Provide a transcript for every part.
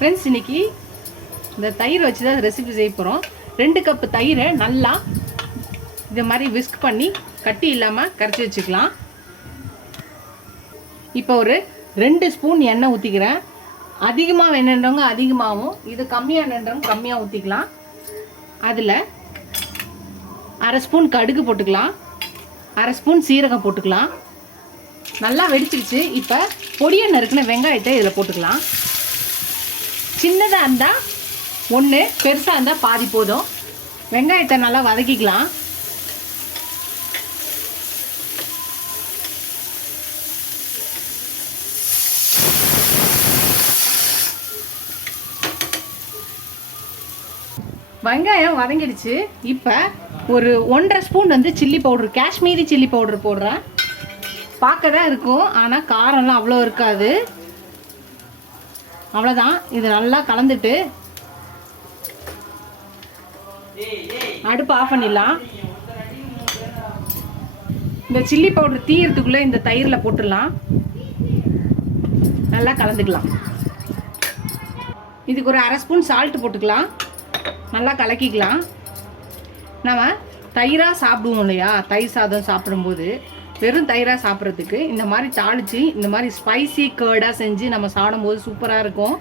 Friends, இன்றைக்கி இந்த தயிர் வச்சு தான் ரெசிபி செய்ய போகிறோம். 2 கப்பு தயிரை நல்லா இது மாதிரி விஸ்க் பண்ணி கட்டி இல்லாமல் கரைச்சி வச்சுக்கலாம். இப்போ ஒரு 2 ஸ்பூன் எண்ணெய் ஊற்றிக்கிறேன். அதிகமாக வேணுன்றவங்க அதிகமாகவும், இது கம்மியாக வேணுன்றவங்க கம்மியாக ஊற்றிக்கலாம். அதில் 1/2 ஸ்பூன் கடுகு போட்டுக்கலாம், 1/2 ஸ்பூன் சீரகம் போட்டுக்கலாம். நல்லா வெடிச்சிருச்சு. இப்போ பொடியை நறுக்கின வெங்காயத்தை இதில் போட்டுக்கலாம். சின்னதாக இருந்தால் 1, பெருசாக இருந்தால் பாதி போதும். வெங்காயத்தை நல்லா வதக்கிக்கலாம். வெங்காயம் வதங்கிடுச்சு. இப்போ ஒரு 1.5 ஸ்பூன் வந்து chilli powder, Kashmiri chilli powder போடுறேன். பார்க்க தான் இருக்கும், ஆனால் காரம்லாம் அவ்வளோ இருக்காது. அவ்வளோதான். இது நல்லா கலந்துட்டு அடுப்பு ஆஃப் பண்ணிடலாம். இந்த சில்லி பவுடர் தீயறதுக்குள்ளே இந்த தயிரில் போட்டுடலாம். நல்லா கலந்துக்கலாம். இதுக்கு ஒரு 1/2 ஸ்பூன் சால்ட்டு போட்டுக்கலாம். நல்லா கலக்கிக்கலாம். நம்ம தயிராக சாப்பிடுவோம் இல்லையா, தயிர் சாதம் சாப்பிடும்போது வெறும் தயிராக சாப்பிட்றதுக்கு இந்த மாதிரி தாளித்து இந்த மாதிரி ஸ்பைசி கர்டாக செஞ்சு நம்ம சாப்பிடும்போது சூப்பராக இருக்கும்.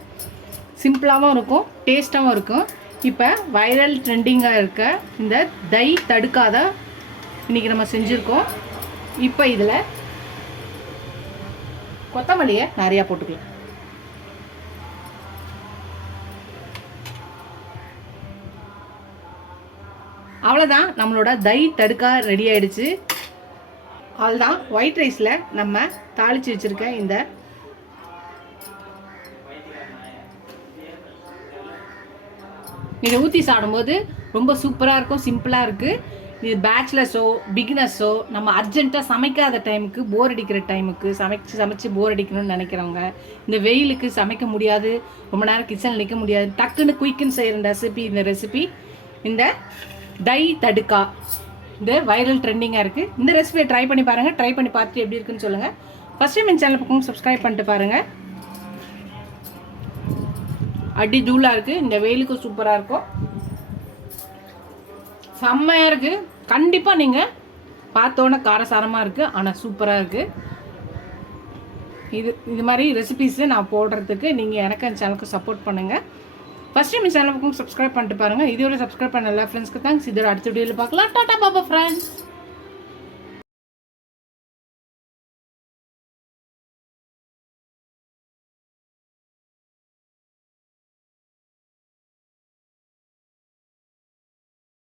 சிம்பிளாகவும் இருக்கும், டேஸ்ட்டாகவும் இருக்கும். இப்போ வைரல் ட்ரெண்டிங்காக இருக்க இந்த தய் தடுக்காத இன்றைக்கி நம்ம செஞ்சுருக்கோம். இப்போ இதில் கொத்தமல்லியை நிறையா போட்டுக்கலாம். அவ்வளோதான், நம்மளோட தய் தடுக்கா ரெடி ஆகிடுச்சு. அவ்வளோதான். ஒயிட் ரைஸில் நம்ம தாளித்து வச்சுருக்க இந்த இதை ஊற்றி சாப்பிடும்போது ரொம்ப சூப்பராக இருக்கும், சிம்பிளாக இருக்குது. இது பேச்சுலர்ஸோ பிகினர்ஸோ, நம்ம அர்ஜென்ட்டாக சமைக்காத டைமுக்கு, போர் அடிக்கிற டைமுக்கு, சமைச்சு போர் அடிக்கணும்னு நினைக்கிறவங்க, இந்த வெயிலுக்கு சமைக்க முடியாது, ரொம்ப நேரம் கிச்சனில் நிற்க முடியாது, டக்குன்னு குயிக்குன்னு செய்கிற ரெசிபி இந்த ரெசிபி இந்த தை தடுக்கா. இது வைரல் ட்ரெண்டிங்காக இருக்குது. இந்த ரெசிபியை ட்ரை பண்ணி பாருங்கள். ட்ரை பண்ணி பார்த்துட்டு எப்படி இருக்குன்னு சொல்லுங்கள். ஃபஸ்ட் டைம் என் சேனல் பக்கம் சப்ஸ்கிரைப் பண்ணிட்டு பாருங்கள். அடி தூளாக இருக்குது. இந்த வெயிலுக்கு சூப்பராக இருக்கும், செம்மையாக இருக்குது. கண்டிப்பாக நீங்கள் பார்த்தோன்னே காரசாரமாக இருக்குது, ஆனால் சூப்பராக இருக்குது. இது மாதிரி ரெசிபீஸு நான் போடுறதுக்கு நீங்கள் எனக்கு என் சேனலுக்கு சப்போர்ட் பண்ணுங்கள். ஃபஸ்ட் டைம் என் சேனலுக்கும் சப்ஸ்கிரைப் பண்ணிட்டு பாருங்கள். இதோட சப்ஸ்கிரைப் பண்ண எல்லா ஃப்ரெண்ட்ஸ்க்கு தேங்க்ஸ். இதோட அடுத்த வீடியோவில் பார்க்கலாம். டாடா பாபா ஃப்ரெண்ட்ஸ்.